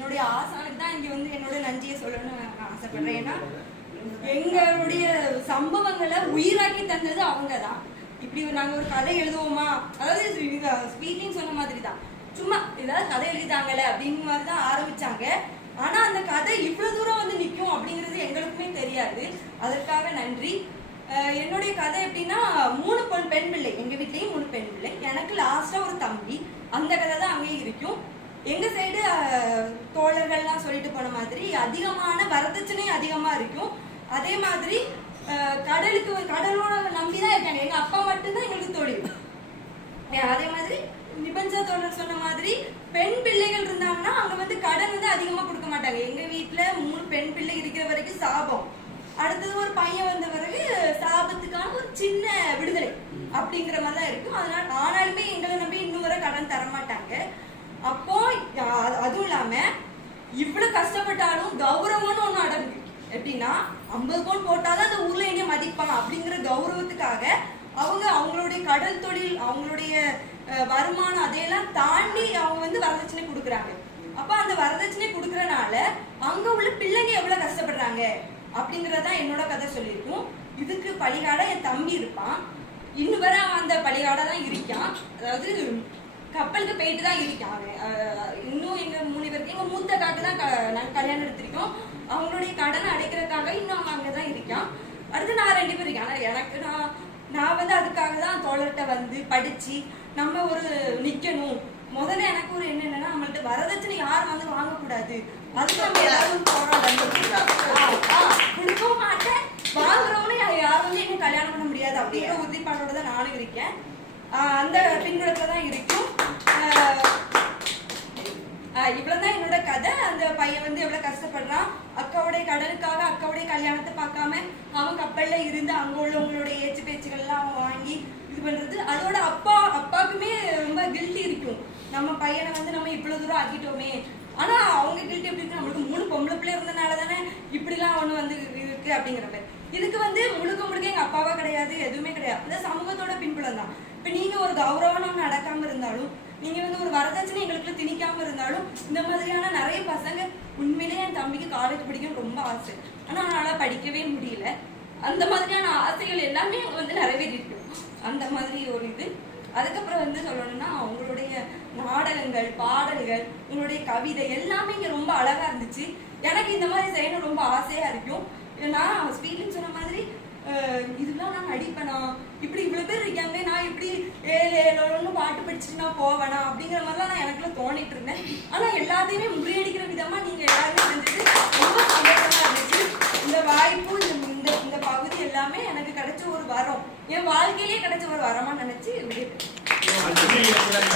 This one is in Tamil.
என்னுடைய ஆசானுக்கு தான் இங்க வந்து என்னோட நன்றியை சொல்லணும்னு ஆசைப்படுறேன். ஏன்னா எங்களுடைய சம்பவங்களை உயிராக்கி தந்தது அவங்க தான். இப்படி நாங்க ஒரு கதை எழுதுவோமா, அதாவது ஸ்பீக்கிங் சொன்ன மாதிரி தான், சும்மா ஏதாவது கதை எழுதிட்டாங்கல்ல அப்படிங்கிற மாதிரி தான் ஆரம்பிச்சாங்க. ஆனா அந்த கதை இவ்வளவு தூரம் வந்து நிற்கும் அப்படிங்கிறது எங்களுக்குமே தெரியாது. அதற்காக நன்றி. என்னுடைய கதை எப்படின்னா, 3 பெண் பிள்ளை, எங்க வீட்லயும் 3 பெண் பிள்ளை, எனக்கு லாஸ்டா ஒரு தம்பி. அந்த கதை தான் அங்கேயும் இருக்கும். எங்க சைடு தோழர்கள்லாம் சொல்லிட்டு போன மாதிரி அதிகமான வரதட்சணை அதிகமா இருக்கும். அதே மாதிரி கடலோட நம்பிதான் இருக்காங்க. எங்க அப்பா மட்டும்தான் எங்களுக்கு தொழில். அதே மாதிரி நிபஞ்சா தோழர் சொன்ன மாதிரி பெண் பிள்ளைகள் இருந்தாங்கன்னா அங்க வந்து கடன் வந்து அதிகமா கொடுக்க மாட்டாங்க. எங்க வீட்டுல 3 பெண் பிள்ளை இருக்கிற வரைக்கும் சாபம், அடுத்தது ஒரு பையன் வந்த பிறகு சாபத்துக்கான ஒரு சின்ன விடுதலை அப்படிங்கிற மாதிரி தான் இருக்கும். அதனால ஆனாலுமே எங்களை நம்பி இன்னும் வரை கடன் தர மாட்டாங்க. அப்போ அதுவும் இல்லாம இவ்வளவு கஷ்டப்பட்டாலும் கௌரவம்னு ஒண்ணு அடங்கு. எப்படின்னா 50 பவுன் போட்டாதான் அந்த ஊர்ல எங்க மதிப்பான் அப்படிங்கிற கௌரவத்துக்காக அவங்க அவங்களுடைய கடல் தொழில், அவங்களுடைய வருமானம் அதையெல்லாம் தாண்டி அவங்க வந்து வரதட்சணை கொடுக்குறாங்க. அப்ப அந்த வரதட்சணை கொடுக்கறனால அங்க உள்ள பிள்ளைங்க எவ்வளவு கஷ்டப்படுறாங்க அப்படிங்கறதான் என்னோட கதை சொல்லியிருக்கும். இதுக்கு பழிகாட என் தம்பி இருப்பான். இன்னும் வரை அவன் அந்த பழிகாட தான் இருக்கான். அதாவது கப்பலுக்கு போயிட்டு தான் இருக்கான். இன்னும் எங்க 3 பேருக்கு, எங்க மூத்த காக்கு தான் நாங்க கல்யாணம் எடுத்திருக்கோம். அவங்களுடைய கடனை அடைக்கிறதுக்காக இன்னும் அவன் அங்கதான் இருக்கான். அடுத்து நான் 2 பேர் இருக்கேன். ஆனா எனக்கு நான் வந்து அதுக்காக தான் தோழர்கிட்ட வந்து படிச்சு நம்ம ஒரு நிக்கணும். முதல்ல எனக்கு ஒரு என்னன்னா, நம்மள்ட்ட வரதட்சணை யாரும் வந்து வாங்கக்கூடாது, அதுக்கு நம்ம ஏதாவது கொடுக்கவும் மாட்டேன், வாங்குறவனே யாரும் வந்து என்ன கல்யாணம் பண்ண முடியாது அப்படிங்கிற உறுதிப்பாடோட தான் நானும் இருக்கேன். அந்த பின்புலத்துல தான் இருக்கும். இவ்வளவுதான் என்னோட கதை. அந்த பையன் வந்து எவ்வளவு கஷ்டப்படுறான், அக்காவுடைய கடனுக்காக அக்காவுடைய கல்யாணத்தை பார்க்காம அவன் கப்பல்ல இருந்து அங்க உள்ளவங்களுடைய ஏச்சு பேச்சுகள் எல்லாம் அவன் வாங்கி இது பண்றது. அதோட அப்பாவுக்குமே ரொம்ப கில்ட்டி இருக்கும், நம்ம பையனை வந்து நம்ம இவ்வளவு தூரம் ஆக்கிட்டோமே. ஆனா அவங்க கில்ட்டி எப்படி இருக்கு, நம்மளுக்கு 3 பொம்பளை பிள்ளை இருந்தனால தானே இப்படி எல்லாம் ஒண்ணு வந்து இருக்கு அப்படிங்கிற மாதிரி. இதுக்கு வந்து முழுக்க எங்க அப்பாவா கிடையாது, எதுவுமே கிடையாது, இந்த சமூகத்தோட பின்புலம் தான். இப்ப நீங்க ஒரு கௌரவம் நடக்காம இருந்தாலும், நீங்க வந்து ஒரு வரதட்சணை எங்களுக்குள்ள திணிக்காம இருந்தாலும், இந்த மாதிரியான நிறைய பசங்க உண்மையிலேயே என் தம்பிக்கு காலேஜ் படிக்கணும் ரொம்ப ஆசை, ஆனா அவனால படிக்கவே முடியல. அந்த மாதிரியான ஆசைகள் எல்லாமே வந்து நிறைவேறிருக்கும். அந்த மாதிரி ஒரு இது. அதுக்கப்புறம் வந்து சொல்லணும்னா, அவங்களுடைய நாடகங்கள், பாடல்கள், உங்களுடைய கவிதை எல்லாமே இங்க ரொம்ப அழகா இருந்துச்சு. எனக்கு இந்த மாதிரி செய்யணும் ரொம்ப ஆசையா இருக்கும். நான் ஸ்பீக்கிங் சொன்ன மாதிரி இதெல்லாம் நான் நடிப்பேனா, இப்படி இவ்வளவு பேர் இருக்காங்க, நான் இப்படி ஏழு பாட்டு படிச்சுட்டு நான் போவேனா அப்படிங்கிற மாதிரிலாம் நான் எனக்குள்ள தோணிட்டு இருந்தேன். ஆனா எல்லாத்தையுமே முறியடிக்கிற விதமா நீங்க எல்லாருமே செஞ்சது ரொம்ப சந்தோஷமா இருந்துச்சு. இந்த வாய்ப்பு, இந்த பகுதி எல்லாமே எனக்கு கிடைச்ச ஒரு வரம், என் வாழ்க்கையிலேயே கிடைச்ச ஒரு வரமா நினைச்சு விடைபெற்றேன்.